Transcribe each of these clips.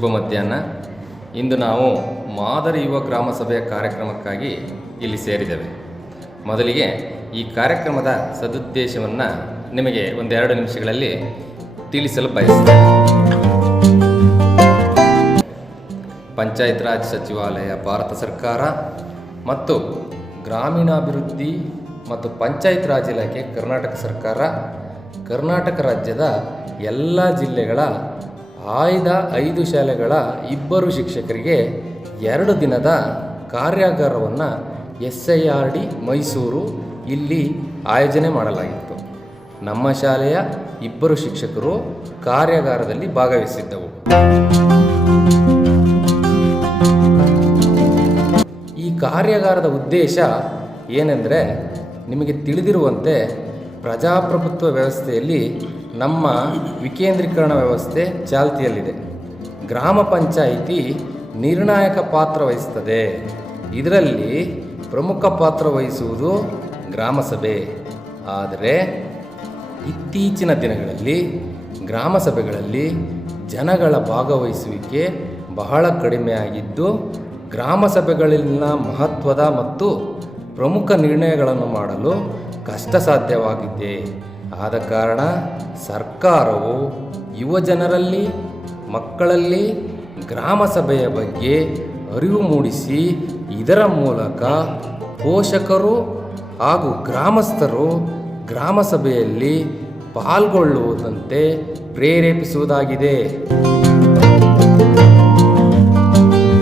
ಶುಭ ಮಧ್ಯಾಹ್ನ. ಇಂದು ನಾವು ಮಾದರಿ ಯುವ ಗ್ರಾಮ ಸಭೆಯ ಕಾರ್ಯಕ್ರಮಕ್ಕಾಗಿ ಇಲ್ಲಿ ಸೇರಿದ್ದೇವೆ. ಮೊದಲಿಗೆ ಈ ಕಾರ್ಯಕ್ರಮದ ಸದುದ್ದೇಶವನ್ನು ನಿಮಗೆ ಒಂದೆರಡು ನಿಮಿಷಗಳಲ್ಲಿ ತಿಳಿಸಲು ಬಯಸುತ್ತೇನೆ. ಪಂಚಾಯತ್ ರಾಜ್ ಸಚಿವಾಲಯ, ಭಾರತ ಸರ್ಕಾರ ಮತ್ತು ಗ್ರಾಮೀಣಾಭಿವೃದ್ಧಿ ಮತ್ತು ಪಂಚಾಯತ್ ರಾಜ್ ಇಲಾಖೆ, ಕರ್ನಾಟಕ ಸರ್ಕಾರ, ಕರ್ನಾಟಕ ರಾಜ್ಯದ ಎಲ್ಲ ಜಿಲ್ಲೆಗಳ ಆಯ್ದ 5 ಶಾಲೆಗಳ 2 ಶಿಕ್ಷಕರಿಗೆ 2 ದಿನದ ಕಾರ್ಯಾಗಾರವನ್ನು SIRD ಮೈಸೂರು ಇಲ್ಲಿ ಆಯೋಜನೆ ಮಾಡಲಾಗಿತ್ತು. ನಮ್ಮ ಶಾಲೆಯ 2 ಶಿಕ್ಷಕರು ಕಾರ್ಯಾಗಾರದಲ್ಲಿ ಭಾಗವಹಿಸಿದ್ದವು. ಈ ಕಾರ್ಯಾಗಾರದ ಉದ್ದೇಶ ಏನೆಂದರೆ, ನಿಮಗೆ ತಿಳಿದಿರುವಂತೆ ಪ್ರಜಾಪ್ರಭುತ್ವ ವ್ಯವಸ್ಥೆಯಲ್ಲಿ ನಮ್ಮ ವಿಕೇಂದ್ರೀಕರಣ ವ್ಯವಸ್ಥೆ ಚಾಲ್ತಿಯಲ್ಲಿದೆ. ಗ್ರಾಮ ಪಂಚಾಯಿತಿ ನಿರ್ಣಾಯಕ ಪಾತ್ರ ವಹಿಸುತ್ತದೆ. ಇದರಲ್ಲಿ ಪ್ರಮುಖ ಪಾತ್ರ ವಹಿಸುವುದು ಗ್ರಾಮ ಸಭೆ. ಆದರೆ ಇತ್ತೀಚಿನ ದಿನಗಳಲ್ಲಿ ಗ್ರಾಮ ಸಭೆಗಳಲ್ಲಿ ಜನಗಳ ಭಾಗವಹಿಸುವಿಕೆ ಬಹಳ ಕಡಿಮೆಯಾಗಿದ್ದು, ಗ್ರಾಮ ಸಭೆಗಳಲ್ಲಿನ ಮಹತ್ವದ ಮತ್ತು ಪ್ರಮುಖ ನಿರ್ಣಯಗಳನ್ನು ಮಾಡಲು ಕಷ್ಟ ಸಾಧ್ಯವಾಗಿದೆ. ಆದ ಕಾರಣ ಸರ್ಕಾರವು ಯುವ ಜನರಲ್ಲಿ, ಮಕ್ಕಳಲ್ಲಿ ಗ್ರಾಮ ಸಭೆಯ ಬಗ್ಗೆ ಅರಿವು ಮೂಡಿಸಿ ಇದರ ಮೂಲಕ ಪೋಷಕರು ಹಾಗೂ ಗ್ರಾಮಸ್ಥರು ಗ್ರಾಮ ಸಭೆಯಲ್ಲಿ ಪಾಲ್ಗೊಳ್ಳುವುದಂತೆ ಪ್ರೇರೇಪಿಸುವುದಾಗಿದೆ.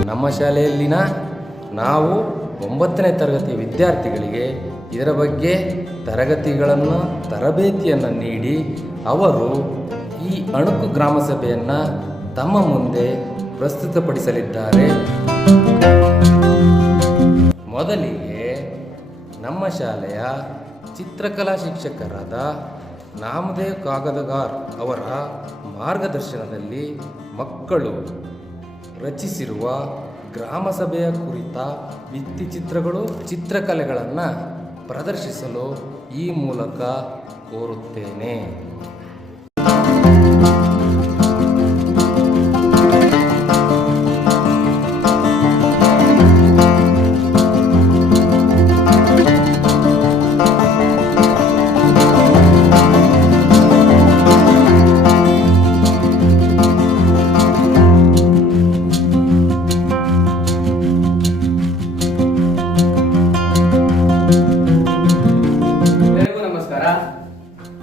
ನಮ್ಮ ಶಾಲೆಯಲ್ಲಿನ ನಾವು 9ನೇ ತರಗತಿಯ ವಿದ್ಯಾರ್ಥಿಗಳಿಗೆ ಇದರ ಬಗ್ಗೆ ತರಬೇತಿಯನ್ನು ನೀಡಿ ಅವರು ಈ ಅಣುಕು ಗ್ರಾಮ ಸಭೆಯನ್ನು ತಮ್ಮ ಮುಂದೆ ಪ್ರಸ್ತುತಪಡಿಸಲಿದ್ದಾರೆ. ಮೊದಲಿಗೆ ನಮ್ಮ ಶಾಲೆಯ ಚಿತ್ರಕಲಾ ಶಿಕ್ಷಕರಾದ ನಾಮದೇವ್ ಕಾಗದಗಾರ್ ಅವರ ಮಾರ್ಗದರ್ಶನದಲ್ಲಿ ಮಕ್ಕಳು ರಚಿಸಿರುವ ಗ್ರಾಮ ಸಭೆಯ ಕುರಿತ ಭಿತ್ತಿಚಿತ್ರಗಳು, ಚಿತ್ರಕಲೆಗಳನ್ನು ಪ್ರದರ್ಶಿಸಲು ಈ ಮೂಲಕ ಕೋರುತ್ತೇನೆ.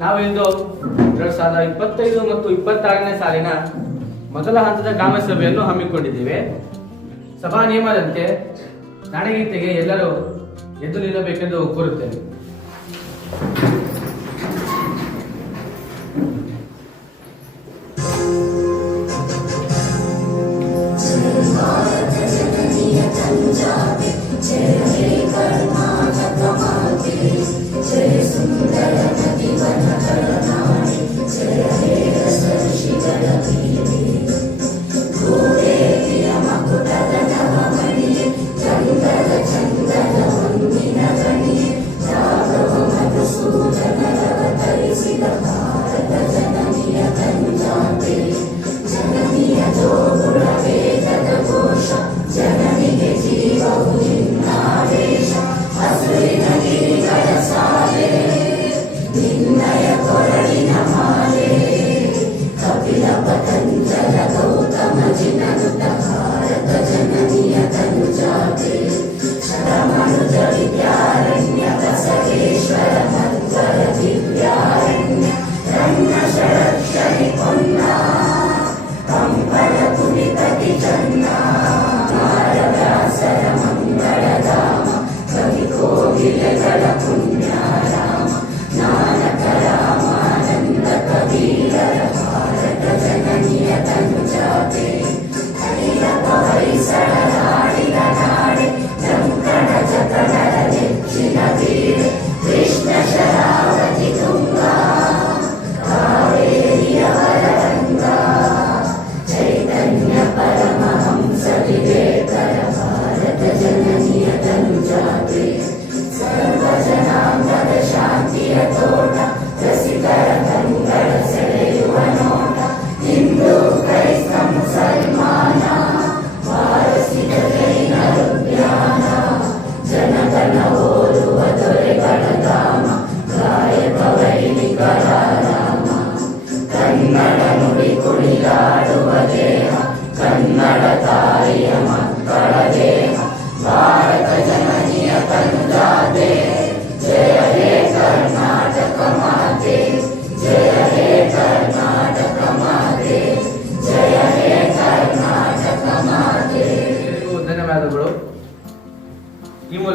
ನಾವಿಂದು 2025 ಮತ್ತು 26ನೇ ಸಾಲಿನ ಮೊದಲ ಹಂತದ ಗ್ರಾಮ ಸಭೆಯನ್ನು ಹಮ್ಮಿಕೊಂಡಿದ್ದೇವೆ. ಸಭಾ ನಿಯಮದಂತೆ ನಾಡಗೀತೆಗೆ ಎಲ್ಲರೂ ಎದ್ದು ನಿಲ್ಲಬೇಕೆಂದು ಕೋರುತ್ತೇವೆ. Hindu, Christ, Muslim,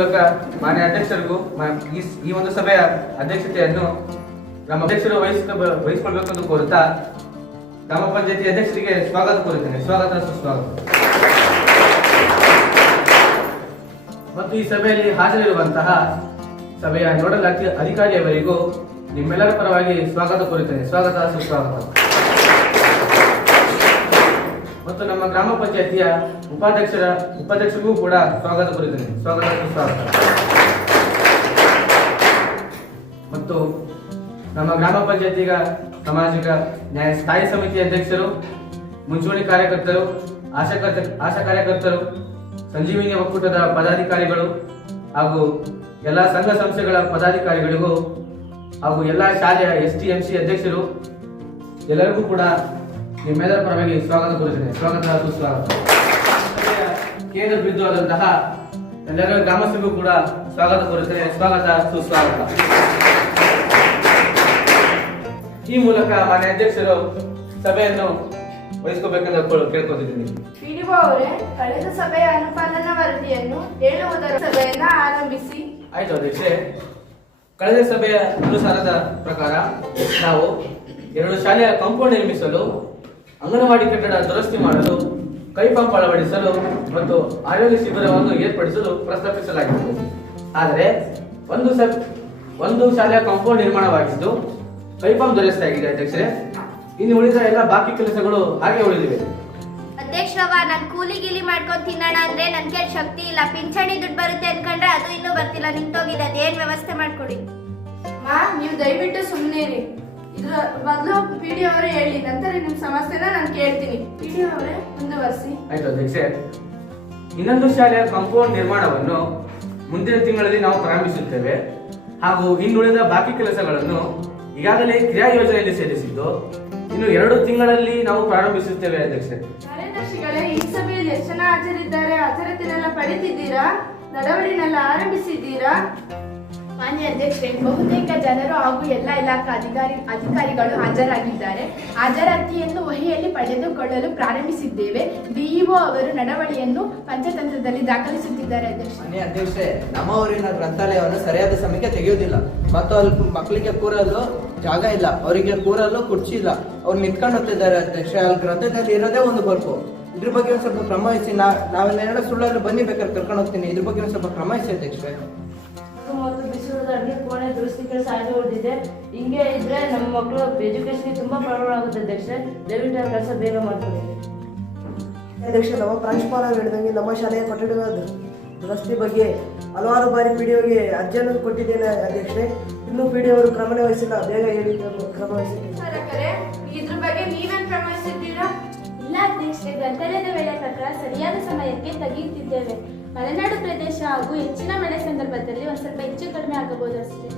ಮೂಲಕ ಮಾನ್ಯ ಅಧ್ಯಕ್ಷರಿಗೂ ಈ ಒಂದು ಸಭೆಯ ಅಧ್ಯಕ್ಷತೆಯನ್ನು ನಮ್ಮ ಅಧ್ಯಕ್ಷರು ವಹಿಸಿಕೊಳ್ಬೇಕೆಂದು ಕೋರುತ್ತಾ ಗ್ರಾಮ ಪಂಚಾಯತಿ ಅಧ್ಯಕ್ಷರಿಗೆ ಸ್ವಾಗತ ಕೋರುತ್ತೇನೆ. ಸ್ವಾಗತ ಸುಸ್ವಾಗತ. ಮತ್ತು ಈ ಸಭೆಯಲ್ಲಿ ಹಾಜರಿರುವಂತಹ ಸಭೆಯ ನೋಡಲ್ ಅಧಿಕಾರಿಯವರಿಗೂ ನಿಮ್ಮೆಲ್ಲರ ಪರವಾಗಿ ಸ್ವಾಗತ ಕೋರುತ್ತೇನೆ. ಸ್ವಾಗತ ಸುಸ್ವಾಗತ. ಮತ್ತು ನಮ್ಮ ಗ್ರಾಮ ಪಂಚಾಯತಿಯ ಉಪಾಧ್ಯಕ್ಷರಿಗೂ ಕೂಡ ಸ್ವಾಗತ ಕೋರುತ್ತೇನೆ. ಸ್ವಾಗತ ಸುಸ್ವಾಗತ. ಮತ್ತು ನಮ್ಮ ಗ್ರಾಮ ಪಂಚಾಯತಿಗ ಸಾಮಾಜಿಕ ನ್ಯಾಯ ಸ್ಥಾಯಿ ಸಮಿತಿ ಅಧ್ಯಕ್ಷರು, ಮುಂಚೂಣಿ ಕಾರ್ಯಕರ್ತರು, ಆಶಾ ಕಾರ್ಯಕರ್ತರು, ಸಂಜೀವಿನಿ ಒಕ್ಕೂಟದ ಪದಾಧಿಕಾರಿಗಳು ಹಾಗೂ ಎಲ್ಲ ಸಂಘ ಸಂಸ್ಥೆಗಳ ಪದಾಧಿಕಾರಿಗಳಿಗೂ ಹಾಗೂ ಎಲ್ಲ ಶಾಲೆಯ STMC ಅಧ್ಯಕ್ಷರು ಎಲ್ಲರಿಗೂ ಕೂಡ ನಿಮ್ಮೆಲ್ಲರ ಪರವಾಗಿ ಸ್ವಾಗತ ಕೋರುತ್ತೇನೆ. ಸ್ವಾಗತ ಸುಸ್ವಾಗತ. ಕೇಂದ್ರ ಬಿಂದು ಆದಂತಹ ಎಲ್ಲರ ಗ್ರಾಮಸ್ಥರಿಗೂ ಕೂಡ ಸ್ವಾಗತ ಕೋರುತ್ತೇನೆ. ಸ್ವಾಗತ ಸುಸ್ವಾಗತ. ಈ ಮೂಲಕ ಮಾನ್ಯ ಅಧ್ಯಕ್ಷರು ಸಭೆಯನ್ನು ವಹಿಸ್ಕೋಬೇಕೆಂದು ಕೇಳ್ಕೊತಿದ್ದೀನಿ. PDO ಅವರೇ, ಕಳೆದ ಸಭೆಯ ಅನುಪಾಲನಾ ವರದಿಯನ್ನು ಹೇಳುವುದರ ಸಭೆಯನ್ನ ಆರಂಭಿಸಿ. ಆಯ್ತು ಅಧ್ಯಕ್ಷೆ. ಕಳೆದ ಸಭೆಯ ಅನುಸಾರದ ಪ್ರಕಾರ ನಾವು 2 ಶಾಲೆಯ ಕಾಂಪೌಂಡ್ ನಿರ್ಮಿಸಲು, ಅಂಗನವಾಡಿ ಕಟ್ಟಡ ದುರಸ್ತಿ ಮಾಡಲು, ಕೈ ಪಂಪ್ ಅಳವಡಿಸಲು ಮತ್ತು ಆರೋಗ್ಯ ಶಿಬಿರವನ್ನು ಏರ್ಪಡಿಸಲು ಪ್ರಸ್ತಾಪಿಸಲಾಗಿತ್ತು. ಆದರೆ ಒಂದು ಶಾಲೆಯ ಕಾಂಪೌಂಡ್ ನಿರ್ಮಾಣವಾಗಿದ್ದು ಕೈ ಪಂಪ್ ದುರಸ್ತಿಯಾಗಿದೆ ಅಧ್ಯಕ್ಷರೇ. ಇನ್ನು ಉಳಿದ ಎಲ್ಲ ಬಾಕಿ ಕೆಲಸಗಳು ಹಾಗೆ ಉಳಿದಿವೆ. ಅಧ್ಯಕ್ಷರವ, ನಾನು ಕೂಲಿ ಗೀಲಿ ಮಾಡ್ಕೊಂಡು ತಿನ್ನೋಣ ಅಂದ್ರೆ ನನ್ ಕೈ ಶಕ್ತಿ ಇಲ್ಲ. ಪಿಂಚಣಿ ದುಡ್ಡು ಬರುತ್ತೆ ಅನ್ಕೊಂಡ್ರೆ ಅದು ಇನ್ನೂ ಬರ್ತಿಲ್ಲ, ನಿಂತೋಗಿದೆ. ಅದೇನ್ ವ್ಯವಸ್ಥೆ ಮಾಡ್ಕೊಡಿ. ನೀವು ದಯವಿಟ್ಟು ಸುಮ್ಮನೆ ಇದ್ರ ಬದಲು PDO ಅವರೇ ಹೇಳಿ, ನಂತರ ನಿಮ್ ಸಮಸ್ಯೆನ ನಾನು ಕೇಳ್ತೀನಿ. PDO ಅವರೇ ಮುಂದುವರಿಸಿ. ಆಯ್ತು ಅಧ್ಯಕ್ಷೆ. ಇನ್ನೊಂದು ಶಾಲೆಯ ಕಾಂಪೌಂಡ್ ನಿರ್ಮಾಣವನ್ನು ಮುಂದಿನ ತಿಂಗಳಲ್ಲಿ ನಾವು ಪ್ರಾರಂಭಿಸುತ್ತೇವೆ ಹಾಗೂ ಇನ್ನುಳಿದ ಬಾಕಿ ಕೆಲಸಗಳನ್ನು ಈಗಾಗಲೇ ಕ್ರಿಯಾ ಯೋಜನೆಯಲ್ಲಿ ಸೇರಿಸಿದ್ದು ಇನ್ನು 2 ತಿಂಗಳಲ್ಲಿ ನಾವು ಪ್ರಾರಂಭಿಸುತ್ತೇವೆ ಅಧ್ಯಕ್ಷೆ. ಕಾರ್ಯದರ್ಶಿಗಳೇ, ಈ ಸಭೆಯಲ್ಲಿ ಎಷ್ಟು ಜನ ಹಾಜರಿದ್ದಾರೆ? ಹಾಜರಾತಿನೆಲ್ಲ ಪಡೆದಿದ್ದೀರಾ? ನಡವಳಿನೆಲ್ಲ ಆರಂಭಿಸಿದ್ದೀರಾ? ಮಾನ್ಯ ಅಧ್ಯಕ್ಷರೇ, ಬಹುತೇಕ ಜನರು ಹಾಗೂ ಎಲ್ಲ ಇಲಾಖಾ ಅಧಿಕಾರಿಗಳು ಹಾಜರಾಗಿದ್ದಾರೆ. ಹಾಜರಾತಿಯನ್ನು ವಹಿಯಲ್ಲಿ ಪಡೆದುಕೊಳ್ಳಲು ಪ್ರಾರಂಭಿಸಿದ್ದೇವೆ. DEO ಅವರು ನಡವಳಿಯನ್ನು ಪಂಚತಂತ್ರದಲ್ಲಿ ದಾಖಲಿಸುತ್ತಿದ್ದಾರೆ. ಮಾನ್ಯ ಅಧ್ಯಕ್ಷೆ, ನಮ್ಮ ಊರಿನ ಗ್ರಂಥಾಲಯವನ್ನು ಸರಿಯಾದ ಸಮಯಕ್ಕೆ ತೆಗೆಯುವುದಿಲ್ಲ ಮತ್ತು ಅಲ್ಲಿ ಮಕ್ಕಳಿಗೆ ಕೂರಲು ಜಾಗ ಇಲ್ಲ, ಅವರಿಗೆ ಕೂರಲು ಕುರ್ಚಿ ಇಲ್ಲ, ಅವ್ರು ನಿಂತ್ಕೊಂಡು ಹೋಗ್ತಿದ್ದಾರೆ ಅಧ್ಯಕ್ಷೆ. ಅಲ್ಲಿ ಗ್ರಂಥದಲ್ಲಿ ಇರೋದೇ ಒಂದು ಬರ್ಕು. ಇದ್ರ ಬಗ್ಗೆ ಒಂದು ಸ್ವಲ್ಪ ಕ್ರಮ ವಹಿಸಿ. ನಾವೆಲ್ಲ ಸುಳ್ಳಲ್ಲಿ ಬನ್ನಿ ಬೇಕಾದ್ರೆ ಕರ್ಕೊಂಡು ಹೋಗ್ತೀನಿ. ಇದ್ರ ಬಗ್ಗೆ ಒಂದು ಸ್ವಲ್ಪ ಕ್ರಮ ವಹಿಸಿ ಅಧ್ಯಕ್ಷೆ. ಮತ್ತು ಬಿಸಿಲದ ಅಡುಗೆ ಕೋಣೆ ದುರಸ್ತಿ ಕೆಲಸ ಆಗಿ ಉಳಿದಿದೆ. ಹಿಂಗೆ ಇದ್ರೆ ನಮ್ಮ ಮಕ್ಕಳು ಎಜುಕೇಶನ್ಗೆ ತುಂಬಾ ಪ್ರಾಬ್ಲಮ್ ಆಗುತ್ತೆ ಅಧ್ಯಕ್ಷೆ. ದಯವಿಟ್ಟು ಆ ಕೆಲಸ ಬೇಗ ಮಾಡ್ಕೊಳ್ಳಿ ಅಧ್ಯಕ್ಷ. ನಮ್ಮ ಪ್ರಾಂಶುಪಾಲರು ಹೇಳಿದಂಗೆ ನಮ್ಮ ಶಾಲೆಯ ಕಟ್ಟಡದ ದುರಸ್ತಿ ಬಗ್ಗೆ ಹಲವಾರು ಬಾರಿ PDOಗೆ ಅರ್ಜಿಯನ್ನು ಕೊಟ್ಟಿದ್ದೇನೆ ಅಧ್ಯಕ್ಷೆ. ಇನ್ನೂ PDO ಅವರು ಕ್ರಮನೇ ವಹಿಸಿಲ್ಲ. ಬೇಗ ಹೇಳಿ ಕ್ರಮ ವಹಿಸಿ. ಇದ್ರ ಬಗ್ಗೆ ನೀವೇನ್ ಕ್ರಮ ವಹಿಸಿದ್ದೀರಾ? ಇಲ್ಲ ಅಧ್ಯಕ್ಷರೇ, ಗ್ರಂಥಾಲಯದ ವೇಳೆ ಪ್ರಕಾರ ಸರಿಯಾದ ಸಮಯಕ್ಕೆ ತೆಗೆಯುತ್ತಿದ್ದೇವೆ. ಮಲೆನಾಡು ಪ್ರದೇಶ ಹಾಗೂ ಹೆಚ್ಚಿನ ಮಳೆ ಸಂದರ್ಭದಲ್ಲಿ ಒಂದ್ ಸ್ವಲ್ಪ ಹೆಚ್ಚು ಕಡಿಮೆ ಆಗಬಹುದು ಅಷ್ಟೇ.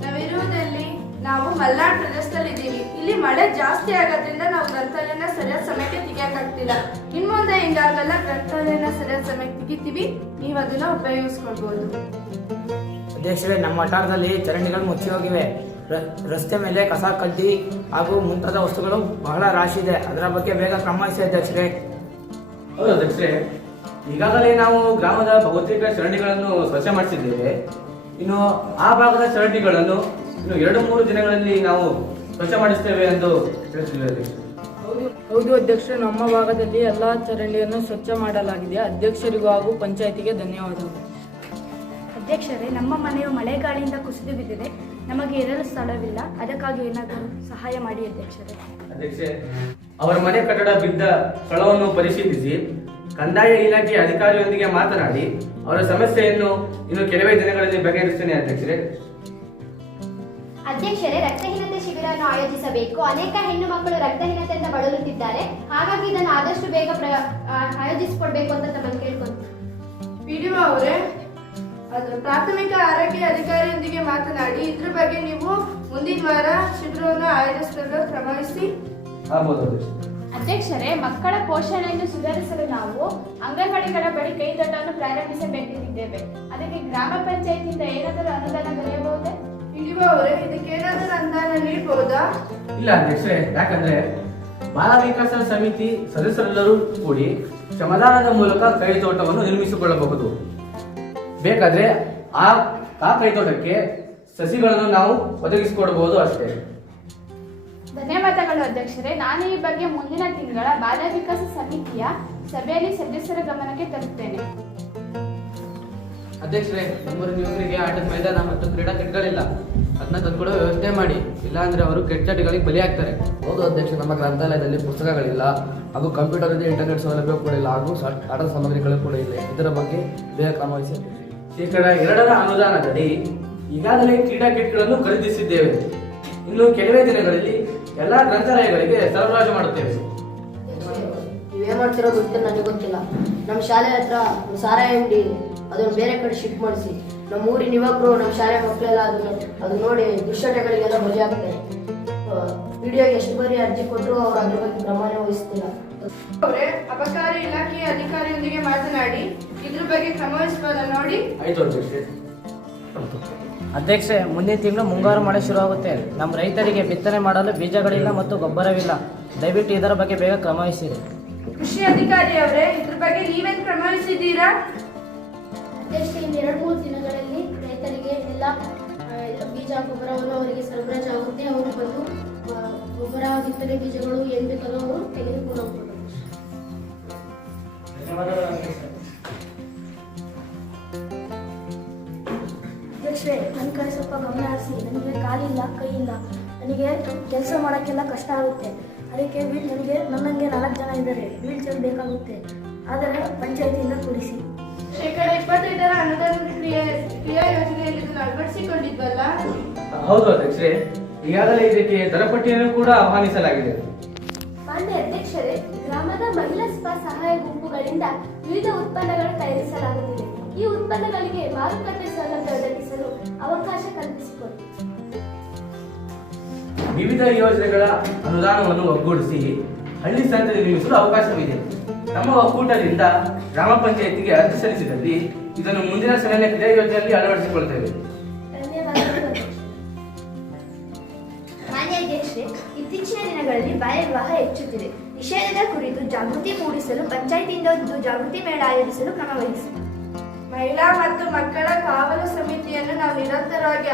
ನಾವಿರುವುದಲ್ಲಿ ನಾವು ಮಲೆನಾಡು ಪ್ರದೇಶದಲ್ಲಿ ಇದ್ದೀವಿ. ಇಲ್ಲಿ ಮಳೆ ಜಾಸ್ತಿ ಆಗೋದ್ರಿಂದ ನಾವು ಗ್ರಂಥಾಲಯನ ಸರಿಯಾದ ಸಮಯಕ್ಕೆ ತೆಗಿಯಕ್ಕಾಗ್ತಿಲ್ಲ. ಇನ್ಮುಂದೆ ಹಿಂಗಾಗಲ್ಲ, ಗ್ರಂಥಾಲಯನ ಸರಿಯಾದ ಸಮಯಕ್ಕೆ ತೆಗಿತೀವಿ, ನೀವು ಅದನ್ನ ಉಪಯೋಗಿಸ್ಕೊಳ್ಬಹುದು. ಅಧ್ಯಕ್ಷರೇ, ನಮ್ಮ ವಠಾರದಲ್ಲಿ ಚರಂಡಿಗಳು ಮುಚ್ಚಿ ಹೋಗಿವೆ. ರಸ್ತೆ ಮೇಲೆ ಕಸ ಕಡ್ಡಿ ಹಾಗೂ ಮುಂತಾದ ವಸ್ತುಗಳು ಬಹಳ ರಾಶಿ ಇದೆ. ಅದರ ಬಗ್ಗೆ ಬೇಗ ಕ್ರಮ ವಹಿಸಿ ಅಧ್ಯಕ್ಷರೇ. ಹೌದು ಅಧ್ಯಕ್ಷರೇ, ಈಗಾಗಲೇ ನಾವು ಗ್ರಾಮದ ಬಹುತೇಕ ಚರಂಡಿಗಳನ್ನು ಸ್ವಚ್ಛ ಮಾಡಿಸಿದ್ದೇವೆ. ಇನ್ನು ಆ ಭಾಗದ ಚರಂಡಿಗಳನ್ನು ಇನ್ನು 2-3 ದಿನಗಳಲ್ಲಿ ನಾವು ಸ್ವಚ್ಛ ಮಾಡಿಸ್ತೇವೆ ಎಂದು ತಿಳಿಸಿದ್ದೇವೆ. ಹೌದು ಅಧ್ಯಕ್ಷರೇ, ನಮ್ಮ ಭಾಗದಲ್ಲಿ ಎಲ್ಲಾ ಚರಂಡಿಯನ್ನು ಸ್ವಚ್ಛ ಮಾಡಲಾಗಿದೆ. ಅಧ್ಯಕ್ಷರಿಗೂ ಹಾಗೂ ಪಂಚಾಯತಿಗೆ ಧನ್ಯವಾದಗಳು. ಅಧ್ಯಕ್ಷರೇ, ನಮ್ಮ ಮನೆಯು ಮಳೆಗಾಳಿಯಿಂದ ಕುಸಿದು ಬಿದ್ದಿದೆ. ನಮಗೆ ಇರಲು ಸ್ಥಳವಿಲ್ಲ. ಅದಕ್ಕಾಗಿ ಏನಾದರೂ ಸಹಾಯ ಮಾಡಿ ಅಧ್ಯಕ್ಷರೇ. ಅಧ್ಯಕ್ಷೆ, ಅವರ ಮನೆ ಕಟ್ಟಡ ಬಿದ್ದ ಸ್ಥಳವನ್ನು ಪರಿಶೀಲಿಸಿ ಕಂದಾಯ ಇಲಾಖೆಯ ಅಧಿಕಾರಿಯೊಂದಿಗೆ ಮಾತನಾಡಿ ಅವರ ಸಮಸ್ಯೆಯನ್ನು ಇನ್ನು ಕೆಲವೇ ದಿನಗಳಲ್ಲಿ ಬಗೆಹರಿಸುತ್ತೇನೆ ಅಧ್ಯಕ್ಷರೇ. ಅಧ್ಯಕ್ಷರೇ, ರಕ್ತಹೀನತೆ ಶಿಬಿರವನ್ನು ಆಯೋಜಿಸಬೇಕು. ಅನೇಕ ಹೆಣ್ಣು ಮಕ್ಕಳು ರಕ್ತಹೀನತೆಯಿಂದ ಬಳಲುತ್ತಿದ್ದಾರೆ. ಹಾಗಾಗಿ ಇದನ್ನು ಆದಷ್ಟು ಬೇಗ ಆಯೋಜಿಸಿಕೊಡ್ಬೇಕು ಅಂತ ತಮ್ಮನ್ನು ಕೇಳ್ಕೊಂತೀನಿ. PDO ಅವರೇ, ಪ್ರಾಥಮಿಕ ಆರೋಗ್ಯ ಅಧಿಕಾರಿಯೊಂದಿಗೆ ಮಾತನಾಡಿ ಇದ್ರ ಬಗ್ಗೆ ನೀವು ಮುಂದಿನ ವಾರ ಶಿಬಿರವನ್ನು ಆಯೋಜಿಸಲು ಕ್ರಮ ವಹಿಸಿ. ಅಧ್ಯಕ್ಷರೇ, ಮಕ್ಕಳ ಪೋಷಣೆಯನ್ನು ಸುಧಾರಿಸಲು ನಾವು ಅಂಗನವಾಡಿಗಳ ಬಳಿ ಕೈದೊಡ್ಡನ್ನು ಪ್ರಾರಂಭಿಸಬೇಕಿದ್ದೇವೆ. ಅದಕ್ಕೆ ಗ್ರಾಮ ಪಂಚಾಯತಿಯಿಂದ ಏನಾದರೂ ಅನುದಾನ ದೊರೆಯಬಹುದೇ? PDO ಅವರೇ, ಇದಕ್ಕೇನಾದರೂ ಅನುದಾನ ನೀಡಬಹುದಾ? ಇಲ್ಲ ಅಧ್ಯಕ್ಷರೇ, ಯಾಕಂದ್ರೆ ಬಾಲ ವಿಕಾಸ ಸಮಿತಿ ಸದಸ್ಯರೆಲ್ಲರೂ ಕೂಡಿ ಶ್ರಮದಾನದ ಮೂಲಕ ಕೈ ತೋಟವನ್ನು ನಿರ್ಮಿಸಿಕೊಳ್ಳಬಹುದು. ಬೇಕಾದ್ರೆ ಆ ಕೈತೋಟಕ್ಕೆ ಸಸಿಗಳನ್ನು ನಾವು ಒದಗಿಸಿಕೊಡಬಹುದು ಅಷ್ಟೇ. ಧನ್ಯವಾದಗಳು ಅಧ್ಯಕ್ಷರೇ. ನಾನು ಈ ಬಗ್ಗೆ ಮುಂದಿನ ತಿಂಗಳ ಬಾಲ್ಯ ವಿಕಾಸ ಸಮಿತಿಯ ಸಭೆಯಲ್ಲಿ ಸದಸ್ಯರ ಗಮನಕ್ಕೆ ತರುತ್ತೇನೆ. ಅಧ್ಯಕ್ಷರೇ, ನಮ್ಮೂರಿನ ಯುವಕರಿಗೆ ಆಟದ ಮೈದಾನ ಮತ್ತು ಕ್ರೀಡಾ ಕಿಟ್ಗಳಿಲ್ಲ. ಅದನ್ನ ತಂದ್ಕೊಡೋ ವ್ಯವಸ್ಥೆ ಮಾಡಿ, ಇಲ್ಲಾಂದ್ರೆ ಅವರು ಕೆಟ್ಟ ಚಟಗಳಿಗೆ ಬಲಿಯಾಗ್ತಾರೆ. ಹೌದು ಅಧ್ಯಕ್ಷ, ನಮ್ಮ ಗ್ರಂಥಾಲಯದಲ್ಲಿ ಪುಸ್ತಕಗಳಿಲ್ಲ ಹಾಗೂ ಕಂಪ್ಯೂಟರ್ ಇದೆ, ಇಂಟರ್ನೆಟ್ ಸೌಲಭ್ಯ ಕೂಡ ಇಲ್ಲ ಹಾಗೂ ಆಟದ ಸಾಮಗ್ರಿಗಳು ಕೂಡ ಇಲ್ಲ. ಇದರ ಬಗ್ಗೆ ಬೇಗ ಕ್ರಮ ವಹಿಸಿ. ಶೇಕಡ 2 ಅನುದಾನದಡಿ ಈಗಾಗಲೇ ಕ್ರೀಡಾ ಕಿಟ್ಗಳನ್ನು ಖರೀದಿಸಿದ್ದೇವೆ. ಇನ್ನು ಕೆಲವೇ ದಿನಗಳಲ್ಲಿ ಎಲ್ಲಾ ಗ್ರಂಥಾಲಯಗಳಿಗೆ ಸರಬರಾಜು ಮಾಡುತ್ತೇವೆ. ನೀವೇನ್ ಮಾಡ್ತಿರೋದು ಅಂತ ನನಗೆ ಗೊತ್ತಿಲ್ಲ. ನಮ್ಮ ಶಾಲೆ ಹತ್ರ ಒಂದು ಸಾರಾಯಿ ಅಂಗಡಿ ಇದೆ, ಅದನ್ನು ಬೇರೆ ಕಡೆ ಶಿಫ್ಟ್ ಮಾಡಿಸಿ. ನಮ್ಮ ಊರಿನ ಯುವಕರು, ನಮ್ಮ ಶಾಲೆ ಮಕ್ಕಳೆಲ್ಲ ಅದು ನೋಡಿ ದುಶ್ಚಟಗಳಿಗೆಲ್ಲ ಬಲಿಯಾಗ್ತಾರೆ. ವಿಡಿಯೋಗೆ ಎಷ್ಟು ಬಾರಿ ಅರ್ಜಿ ಕೊಟ್ಟರು ಅವರು ಅದ್ರ ಬಗ್ಗೆ ಕ್ರಮನೇ ವಹಿಸ್ತಿಲ್ಲ. ಅವರೇ, ಅಬಕಾರಿ ಇಲಾಖೆಯ ಅಧಿಕಾರಿಯೊಂದಿಗೆ ಮಾತನಾಡಿ ಇದ್ರ ಬಗ್ಗೆ ಕ್ರಮ ವಹಿಸಬಹುದಾ ನೋಡಿ. ಆಯ್ತು ಅಧ್ಯಕ್ಷೆ. ಅಧ್ಯಕ್ಷೆ, ಮುಂದಿನ ತಿಂಗಳು ಮುಂಗಾರು ಮಳೆ ಶುರುವಾಗುತ್ತೆ. ನಮ್ಮ ರೈತರಿಗೆ ಬಿತ್ತನೆ ಮಾಡಲು ಬೀಜಗಳಿಲ್ಲ ಮತ್ತು ಗೊಬ್ಬರವಿಲ್ಲ. ದಯವಿಟ್ಟು ಇದರ ಬಗ್ಗೆ ಬೇಗ ಕ್ರಮ ವಹಿಸಿರಿ. ಕೃಷಿ ಅಧಿಕಾರಿಯವರೇ, ಇದ್ರ ಬಗ್ಗೆ ನೀವೇನ್ ಕ್ರಮ ವಹಿಸಿದ್ದೀರಾ? ಅಧ್ಯಕ್ಷೆ, ಇನ್ನು 2-3 ದಿನಗಳಲ್ಲಿ ರೈತರಿಗೆ ಎಲ್ಲ ಬೀಜ ಗೊಬ್ಬರವನ್ನು ಅವರಿಗೆ ಸರಬರಾಜು ಆಗುತ್ತೆ. ಅವರು ಬಂದು ಗೊಬ್ಬರ, ಬಿತ್ತನೆ ಬೀಜಗಳು ಏನು ಬೇಕಲ್ಲ ಅವರು ತೆಗೆದುಕೊಂಡು ಹೋಗ್ಬೋದು. ಅಧ್ಯಕ್ಷೆ, ನನ್ನ ಕಡೆ ಸ್ವಲ್ಪ ಗಮನ ಹರಿಸಿ. ನನಗೆ ಕಾಲಿಲ್ಲ, ಕೈ ಇಲ್ಲ, ನನಗೆ ಕೆಲಸ ಮಾಡೋಕ್ಕೆಲ್ಲ ಕಷ್ಟ ಆಗುತ್ತೆ. ಅದಕ್ಕೆ ನನ್ನಂಗೆ 4 ಜನ ಇದ್ದಾರೆ, ವೀಲ್ ಚೇರ್ ಬೇಕಾಗುತ್ತೆ. ಆದರೆ ಪಂಚಾಯತಿಯಿಂದ ಕೊಡಿಸಿ. ಶೇಕಡ 25 ಅನುದಾನದ ಕ್ರಿಯಾ ಯೋಜನೆಯಲ್ಲಿ ಇದನ್ನು ಅಳವಡಿಸಿಕೊಂಡಿದ್ವಲ್ಲ. ಹೌದು ಅಧ್ಯಕ್ಷರೇ, ಈಗಾಗಲೇ ಇದಕ್ಕೆ ದರಪಟ್ಟಿಯನ್ನು ಕೂಡ ಆಹ್ವಾನಿಸಲಾಗಿದೆ. ಮಾನ್ಯ ಅಧ್ಯಕ್ಷರೇ, ಗ್ರಾಮದ ಮಹಿಳಾ ಸ್ವಸಹಾಯ ಗುಂಪುಗಳಿಂದ ವಿವಿಧ ಉತ್ಪನ್ನಗಳು ತಯಾರಿಸಲಾಗುತ್ತಿದೆ. ಈ ಉತ್ಪನ್ನಗಳಿಗೆ ಮಾರುಕಟ್ಟೆ ಸೌಲಭ್ಯ ಒದಗಿಸಲು ಅವಕಾಶ ಕಲ್ಪಿಸಿಕೊಡಿ. ವಿವಿಧ ಯೋಜನೆಗಳ ಅನುದಾನವನ್ನು ಒಗ್ಗೂಡಿಸಿ ಹಳ್ಳಿ ಸಂತೆ ನಿರ್ಮಿಸಲು ಅವಕಾಶವಿದೆ. ನಮ್ಮ ಒಕ್ಕೂಟದಿಂದ ಗ್ರಾಮ ಪಂಚಾಯಿತಿಗೆ ಅರ್ಜಿ ಸಲ್ಲಿಸಿದಲ್ಲಿ ಇದನ್ನು ಮುಂದಿನ ಸಲಹೆ ಕ್ರಿಯಾ ಯೋಜನೆಯಲ್ಲಿ ಅಳವಡಿಸಿಕೊಳ್ಳುತ್ತೇವೆ. ಧನ್ಯವಾದಗಳು. ಮಾನ್ಯ ಅಧ್ಯಕ್ಷರೇ, ಇತ್ತೀಚಿನ ದಿನಗಳಲ್ಲಿ ಬಾಲ್ಯ ವಿವಾಹ ಹೆಚ್ಚುತ್ತಿದೆ. ನಿಷೇಧದ ಕುರಿತು ಜಾಗೃತಿ ಮೂಡಿಸಲು ಪಂಚಾಯಿತಿಯಿಂದ ಒಂದು ಜಾಗೃತಿ ಮೇಳ ಆಯೋಜಿಸಲು ಕ್ರಮ ವಹಿಸಿ. ಮಹಿಳಾ ಮತ್ತು ಮಕ್ಕಳ ಕಾವಲು ಸಮಿತಿಯನ್ನು ನಾವು ನಿರಂತರವಾಗಿ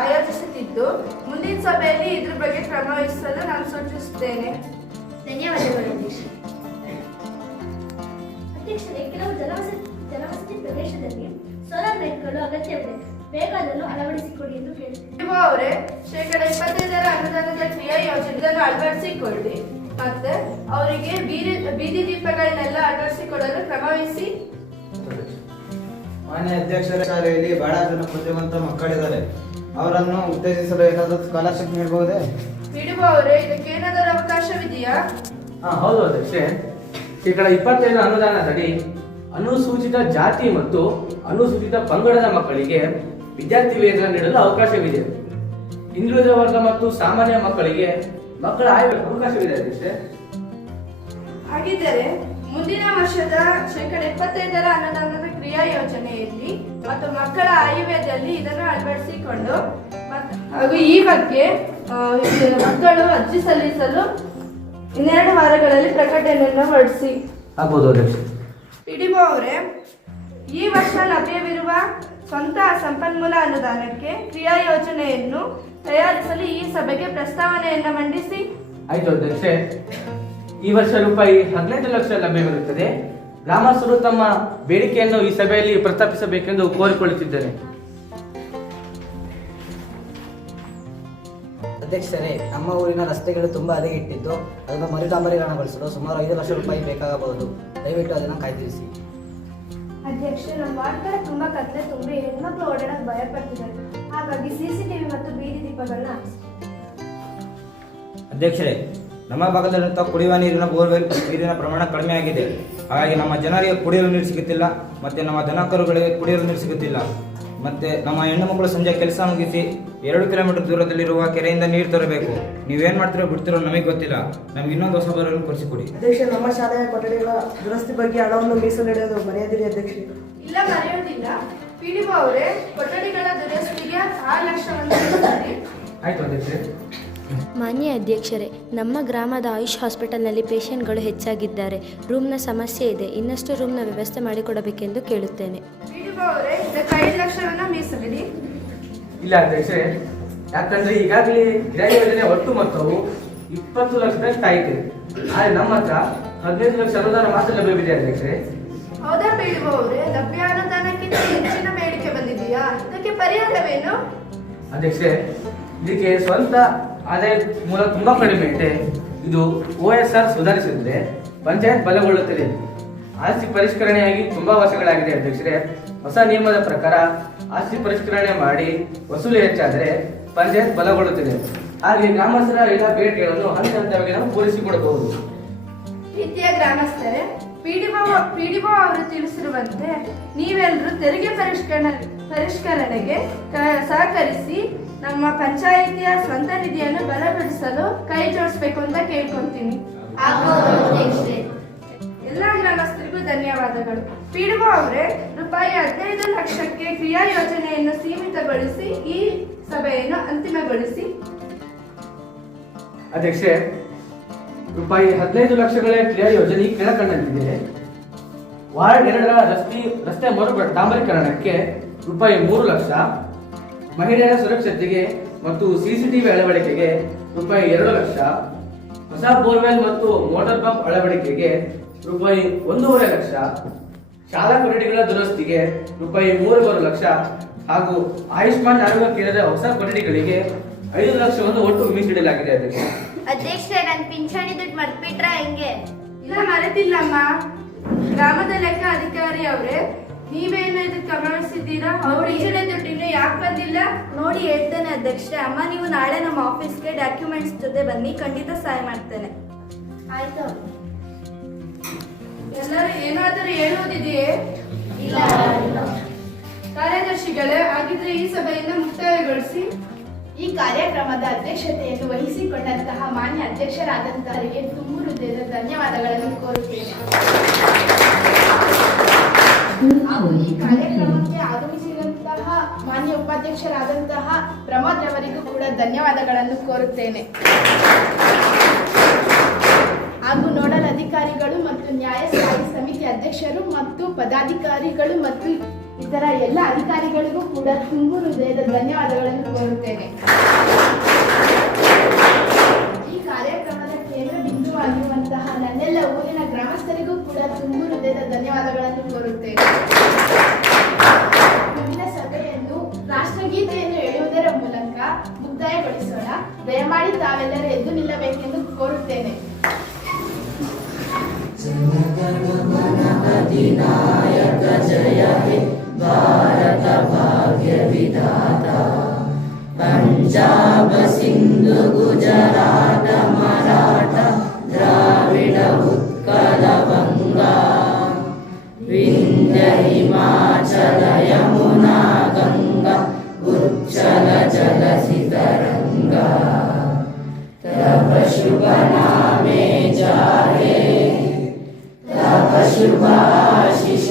ಆಯೋಜಿಸುತ್ತಿದ್ದು, ಮುಂದಿನ ಸಭೆಯಲ್ಲಿ ಇದ್ರ ಬಗ್ಗೆ ಕ್ರಮ ವಹಿಸಲು ನಾನು ಸೂಚಿಸುತ್ತೇನೆ. ಧನ್ಯವಾದಗಳು ಅಧ್ಯಕ್ಷರೇ. ಅಧ್ಯಕ್ಷರೇ, ಕೆಲವು ಜನವಸತಿ ಪ್ರದೇಶದಲ್ಲಿ ಸೋಲಾರ್ ಲೈಟ್ಗಳು ಅಗತ್ಯವಿದೆ. ಬೇಗ ಅದನ್ನು ಅಳವಡಿಸಿಕೊಡಿ ಎಂದು ಕೇಳುತ್ತೇನೆ. ಅವರೇ, ಶೇಕಡ 25 ಅನುದಾನದ ಕ್ರಿಯಾ ಯೋಜನೆಯನ್ನು ಅಳವಡಿಸಿಕೊಳ್ಳಿ. ಮತ್ತೆ ಅವರಿಗೆ ಬೀದಿ ದೀಪಗಳನ್ನೆಲ್ಲ ಅಳವಡಿಸಿಕೊಳ್ಳಲು ಕ್ರಮ ವಹಿಸಿ. ಮಾನ್ಯ ಅಧ್ಯಕ್ಷರ, ಶಾಲೆಯಲ್ಲಿ ಬಹಳ ಜನ ಪ್ರತಿಭಾವಂತ ಮಕ್ಕಳಿದ್ದಾರೆ. ಅವರನ್ನು ಉತ್ತೇಜಿಸಲು ಏನಾದರೂ ಸ್ಕಾಲರ್ಶಿಪ್ ನೀಡಬಹುದೇ? ಅವರೇ, ಇದಕ್ಕೇನಾದರೂ ಅವಕಾಶವಿದೆಯಾ? ಹೌದು ಅಧ್ಯಕ್ಷೆ, ಶೇಕಡ 25 ಅನುದಾನದಡಿ ಅನುಸೂಚಿತ ಜಾತಿ ಮತ್ತು ಅನುಸೂಚಿತ ಪಂಗಡದ ಮಕ್ಕಳಿಗೆ ವಿದ್ಯಾರ್ಥಿ ವೇತನ ನೀಡಲು ಅವಕಾಶವಿದೆ. ಹಿಂದುಳಿದ ವರ್ಗ ಮತ್ತು ಸಾಮಾನ್ಯ ಮಕ್ಕಳಿಗೆ ಮಕ್ಕಳ ಆಯ್ಕೆ ಅವಕಾಶವಿದೆ ಅಧ್ಯಕ್ಷೆ. ಹಾಗಿದ್ದರೆ ಮುಂದಿನ ವರ್ಷದ ಶೇಕಡ 25 ಅನುದಾನದ ಕ್ರಿಯಾ ಯೋಜನೆಯಲ್ಲಿ ಮತ್ತು ಮಕ್ಕಳ ಆಯುವ್ಯದಲ್ಲಿ ಇದನ್ನು ಅಳವಡಿಸಿಕೊಂಡು ಹಾಗೂ ಈ ಬಗ್ಗೆ ಮಕ್ಕಳು ಅರ್ಜಿ ಸಲ್ಲಿಸಲು 2 ವಾರಗಳಲ್ಲಿ ಪ್ರಕಟಣೆಯನ್ನು ಹೊರಡಿಸಿ. ಆಗ್ಬೋದು ಅಧ್ಯಕ್ಷ. ಅವರೇ, ಈ ವರ್ಷ ಲಭ್ಯವಿರುವ ಸ್ವಂತ ಸಂಪನ್ಮೂಲ ಅನುದಾನಕ್ಕೆ ಕ್ರಿಯಾ ಯೋಜನೆಯನ್ನು ತಯಾರಿಸಲು ಈ ಸಭೆಗೆ ಪ್ರಸ್ತಾವನೆಯನ್ನು ಮಂಡಿಸಿ. ಆಯ್ತು ಅಧ್ಯಕ್ಷೆ. ಈ ವರ್ಷ ರೂಪಾಯಿ 15 ಲಕ್ಷ ಲಭ್ಯವಿರುತ್ತದೆ. ಗ್ರಾಮಸ್ಥರು ತಮ್ಮ ಬೇಡಿಕೆಯನ್ನು ಈ ಸಭೆಯಲ್ಲಿ ಪ್ರಸ್ತಾಪಿಸಬೇಕೆಂದು ಕೋರಿಕೊಳ್ಳುತ್ತಿದ್ದೇನೆ. ಅಧ್ಯಕ್ಷರೇ, ನಮ್ಮ ಊರಿನ ರಸ್ತೆಗಳು ತುಂಬಾ ಹದಗೆಟ್ಟಿದ್ದು ಅದನ್ನು ಮರುಡಾಂಬರೀಕರಣಗೊಳಿಸಲು ಸುಮಾರು 5 ಲಕ್ಷ ರೂಪಾಯಿ ಬೇಕಾಗಬಹುದು. ದಯವಿಟ್ಟು ಅದನ್ನು ಕಾಯ್ದಿರಿಸಿ. ಅಧ್ಯಕ್ಷ, ನಮ್ಮ ವಾರ್ಡ್ ಕಡೆ ತುಂಬಾ ಕತ್ಲೆ ತುಂಬಿ ಹೆಣ್ಮಕ್ಳು ಓಡಾಡಕ್ಕೆ ಭಯಪಡ್ತಿದ್ದಾರೆ. ಹಾಗಾಗಿ CCTV ಮತ್ತು ಬೀದಿ ದೀಪಗಳನ್ನ ಹಾಕಿಸಿ. ಅಧ್ಯಕ್ಷರೇ, ನಮ್ಮ ಭಾಗದಲ್ಲಿರುವಂಥ ಕುಡಿಯುವ ನೀರಿನ ಬೋರ್ವೆಲ್ ನೀರಿನ ಪ್ರಮಾಣ ಕಡಿಮೆ ಆಗಿದೆ. ಹಾಗಾಗಿ ನಮ್ಮ ಜನರಿಗೆ ಕುಡಿಯಲು ನೀರು ಸಿಗುತ್ತಿಲ್ಲ, ಮತ್ತು ನಮ್ಮ ದನಕರುಗಳಿಗೆ ಕುಡಿಯಲು ನೀರು ಸಿಗುತ್ತಿಲ್ಲ. ಮತ್ತು ನಮ್ಮ ಹೆಣ್ಣು ಮಕ್ಕಳು ಸಂಜೆ ಕೆಲಸ ಮುಗಿಸಿ 2 ಕಿಲೋಮೀಟರ್ ದೂರದಲ್ಲಿರುವ ಕೆರೆಯಿಂದ ನೀರು ತರಬೇಕು. ನೀವೇನು ಮಾಡ್ತಿರೋ ಬಿಡ್ತಿರೋ ನಮಗೆ ಗೊತ್ತಿಲ್ಲ. ನಮ್ಗೆ ಇನ್ನೊಂದು ಹೊಸ ಬೋರ್ವೆಲ್ ಕೊಡಿಸಿಕೊಡಿ. ಅಧ್ಯಕ್ಷ, ನಮ್ಮ ಶಾಲೆಯ ಕೊಠಡಿಗಳ ದುರಸ್ತಿ ಬಗ್ಗೆ ಹಣವನ್ನು ಮೀಸಲಿಡೋದು ಮರೆಯದಿರಿ ಅಧ್ಯಕ್ಷ. ಇಲ್ಲ, ಮರೆಯೋದಿಲ್ಲ. ಅವರೇ, ಕೊಠಡಿಗಳ ದುರಸ್ತಿಗೆ 6 ಲಕ್ಷವನ್ನು. ಆಯ್ತು ಅಧ್ಯಕ್ಷೆ. ಮಾನ್ಯ ಅಧ್ಯಕ್ಷರೇ, ನಮ್ಮ ಗ್ರಾಮದ ಆಯುಷ್ ಹಾಸ್ಪಿಟಲ್ನಲ್ಲಿ ಪೇಷಂಟ್ಗಳು ಹೆಚ್ಚಾಗಿದ್ದಾರೆ. ರೂಮ್ನ ಸಮಸ್ಯೆ ಇದೆ. ಇನ್ನಷ್ಟು ರೂಮ್ನ ವ್ಯವಸ್ಥೆ ಮಾಡಿಕೊಡಬೇಕೆಂದು ಕೇಳುತ್ತೇನೆ. ಪಿಡಿಒ ಅವರೇ, ಇದಕ್ಕೆ 5 ಲಕ್ಷವನ್ನ ಮೀಸಲಿಡಿ. ಇಲ್ಲ ಅಧ್ಯಕ್ಷೆ, ಯಾಕಂದ್ರೆ ಈಗಾಗಲೇ ಗೃಹ ಯೋಜನೆ ಒಟ್ಟು ಮೊತ್ತವು 20 ಲಕ್ಷದಷ್ಟು ಆಯ್ತು. ಆದ್ರೆ ನಮ್ಮ ಹತ್ರ 15 ಲಕ್ಷ ಅನುದಾನ ಮಾತ್ರ ಲಭ್ಯವಿದೆ ಅಧ್ಯಕ್ಷೆ. ಹೌದಾ ಪಿಡಿಒ ಅವರೇ? ಲಭ್ಯ ಅನುದಾನಕ್ಕಿಂತ ಹೆಚ್ಚಿನ ಬೇಡಿಕೆ ಬಂದಿದೆಯಾ? ಇದಕ್ಕೆ ಪರಿಹಾರವೇನು? ಅಧ್ಯಕ್ಷೆ, ಇದಕ್ಕೆ ಸ್ವಂತ ಆದಾಯ ಮೂಲ ತುಂಬಾ ಕಡಿಮೆ ಇದೆ. ಇದು OSR ಸುಧಾರಿಸಿದ್ರೆ ಪಂಚಾಯತ್ ಬಲಗೊಳ್ಳುತ್ತದೆ. ಆಸ್ತಿ ಪರಿಷ್ಕರಣೆಯಾಗಿ ತುಂಬಾ ವರ್ಷಗಳಾಗಿದೆ ಅಧ್ಯಕ್ಷರೇ. ಹೊಸ ನಿಯಮದ ಪ್ರಕಾರ ಆಸ್ತಿ ಪರಿಷ್ಕರಣೆ ಮಾಡಿ ವಸೂಲಿ ಹೆಚ್ಚಾದರೆ ಪಂಚಾಯತ್ ಬಲಗೊಳ್ಳುತ್ತದೆ. ಹಾಗೆ ಗ್ರಾಮಸ್ಥರ ಎಲ್ಲ ಬೇಡಿಕೆಗಳನ್ನು ಹಂತ ಹಂತವಾಗಿ ನಾವು ಪೂರೈಸಿಕೊಡಬಹುದು. ಪ್ರೀತಿಯ ಗ್ರಾಮಸ್ಥರೇ, ಪಿಡಿಒ ಅವರು ತಿಳಿಸಿರುವಂತೆ ನೀವೆಲ್ಲರೂ ತೆರಿಗೆ ಪರಿಷ್ಕರಣೆಗೆ ಸಹಕರಿಸಿ ನಮ್ಮ ಪಂಚಾಯಿತಿಯ ಸ್ವಂತ ನಿಧಿಯನ್ನು ಬಲಪಡಿಸಲು ಕೈ ಜೋಡಿಸಬೇಕು ಅಂತ ಕೇಳ್ಕೊಂತೀನಿ. ಎಲ್ಲ ಗ್ರಾಮಸ್ಥರಿಗೂ ಧನ್ಯವಾದಗಳು. ಪಿಡಿಒ ಅವರೇ, ರೂಪಾಯಿ 15 ಲಕ್ಷಕ್ಕೆ ಕ್ರಿಯಾ ಯೋಜನೆಯನ್ನು ಸೀಮಿತಗೊಳಿಸಿ ಈ ಸಭೆಯನ್ನು ಅಂತಿಮಗೊಳಿಸಿ. ಅಧ್ಯಕ್ಷೆ, ರೂಪಾಯಿ 15 ಲಕ್ಷಗಳ ಕ್ರಿಯಾ ಯೋಜನೆ ಕೆಳಕಂಡಂತಿದೆ. ವಾರ್ಡ್ 2ರ ರಸ್ತೆ ಡಾಂಬರೀಕರಣಕ್ಕೆ ರೂಪಾಯಿ 3 ಲಕ್ಷ, ಮಹಿಳೆಯರ ಸುರಕ್ಷತೆಗೆ ಮತ್ತು CCTV ಅಳವಡಿಕೆಗೆ ರೂಪಾಯಿ 2 ಲಕ್ಷ, ಹೊಸ ಬೋರ್ವೆಲ್ ಮತ್ತು ಮೋಟಾರ್ ಪಂಪ್ ಅಳವಡಿಕೆಗೆ ರೂಪಾಯಿ 1.5 ಲಕ್ಷ, ಶಾಲಾ ಕೊಠಡಿಗಳ ದುರಸ್ತಿಗೆ ರೂಪಾಯಿ 3.5 ಲಕ್ಷ ಹಾಗೂ ಆಯುಷ್ಮಾನ್ ಆರೋಗ್ಯ ಕೇಂದ್ರದ ಹೊಸ ಕೊಠಡಿಗಳಿಗೆ 5 ಲಕ್ಷವನ್ನು ಒಟ್ಟು ಮೀಸಲಿಡಲಾಗಿದೆ. ಅಧ್ಯಕ್ಷರೇ, ನನ್ನ ಪಿಂಚಣಿ ದುಡ್ಡು ಮರ್ತ್ಬಿಟ್ರ ಹೆಂಗೆ? ಇಲ್ಲ, ಮರೆತಿಲ್ಲಮ್ಮ. ಗ್ರಾಮದ ಲೆಕ್ಕ ಅಧಿಕಾರಿ ಅವರೇ, ನೀವೇನು ಇದಕ್ಕೆ ಗಮನಿಸಿದ್ದೀರಾ? ಅವ್ರು ಈಗಲೇ ದುಡ್ಡು ಇನ್ನು ಯಾಕೆ ಬಂದಿಲ್ಲ? ನೋಡಿ ಹೇಳ್ತೇನೆ ಅಧ್ಯಕ್ಷರೇ. ಅಮ್ಮ, ನೀವು ನಾಳೆ ನಮ್ಮ ಆಫೀಸ್ಗೆ ಡಾಕ್ಯುಮೆಂಟ್ಸ್ ಜೊತೆ ಬನ್ನಿ, ಖಂಡಿತ ಸಹಾಯ ಮಾಡ್ತೇನೆ. ಆಯ್ತು. ಎಲ್ಲರೂ ಏನಾದರೂ ಹೇಳುವುದಿದೆಯೇ? ಇಲ್ಲ. ಕಾರ್ಯದರ್ಶಿಗಳೇ, ಹಾಗಿದ್ರೆ ಈ ಸಭೆಯನ್ನು ಮುಕ್ತಾಯಗೊಳಿಸಿ. ಈ ಕಾರ್ಯಕ್ರಮದ ಅಧ್ಯಕ್ಷತೆಯನ್ನು ವಹಿಸಿಕೊಂಡಂತಹ ಮಾನ್ಯ ಅಧ್ಯಕ್ಷರಾದಂತಹವರಿಗೆ ತುಂಬು ಹೃದಯದ ಧನ್ಯವಾದಗಳನ್ನು ಕೋರುತ್ತೇನೆ. ಹಾಗೂ ಈ ಕಾರ್ಯಕ್ರಮಕ್ಕೆ ಆಗಮಿಸಿದಂತಹ ಮಾನ್ಯ ಉಪಾಧ್ಯಕ್ಷರಾದಂತಹ ಪ್ರಮೋದ್ ರವರಿಗೂ ಕೂಡ ಧನ್ಯವಾದಗಳನ್ನು ಕೋರುತ್ತೇನೆ. ಹಾಗೂ ನೋಡಲ್ ಅಧಿಕಾರಿಗಳು ಮತ್ತು ನ್ಯಾಯಸ್ಥಾಯಿ ಸಮಿತಿ ಅಧ್ಯಕ್ಷರು ಮತ್ತು ಪದಾಧಿಕಾರಿಗಳು ಮತ್ತು ಇತರ ಎಲ್ಲ ಅಧಿಕಾರಿಗಳಿಗೂ ಕೂಡ ತುಂಬು ಹೃದಯದ ಧನ್ಯವಾದಗಳನ್ನು ಕೋರುತ್ತೇನೆ. ಈ ಕಾರ್ಯಕ್ರಮದ ಕೇಂದ್ರ ಬಿಂದುವಾಗಿರುವಂತಹ ನನ್ನೆಲ್ಲ ಊರಿನ ಗ್ರಾಮಸ್ಥರಿಗೂ ಕೂಡ ತುಂಬು ಹೃದಯದ ಧನ್ಯವಾದಗಳನ್ನು ಕೋರುತ್ತೇನೆ. ಮುಂದಿನ ಸಭೆಯನ್ನು ರಾಷ್ಟ್ರಗೀತೆಯನ್ನು ಹೇಳುವುದರ ಮೂಲಕ ಮುಕ್ತಾಯಗೊಳಿಸೋಣ. ದಯಮಾಡಿ ತಾವೆಲ್ಲರೂ ಎದ್ದು ನಿಲ್ಲಬೇಕೆಂದು ಕೋರುತ್ತೇನೆ. ಅಧಿನಾಯಕ ಜಯ ಹೇ ಭಾರತ ಭಾಗ್ಯ ವಿಧಾತ, ಪಂಜಾಬ ಸಿಂಧು ಗುಜರಾತ ಮರಾಠ ದ್ರಾವಿಡ ಉತ್ಕಲ ಬಂಗ, ವಿಂಧ್ಯ ಹಿಮಾಚಲ ಯಮುನಾ ಗಂಗಾ ಉಚ್ಚಲ ಜಲಸಿ ತರಂಗ, ತವ ಶುಭ ನಾಮೆ ಜಾಹೇ, ತವ ಶುಭಾಶಿಷ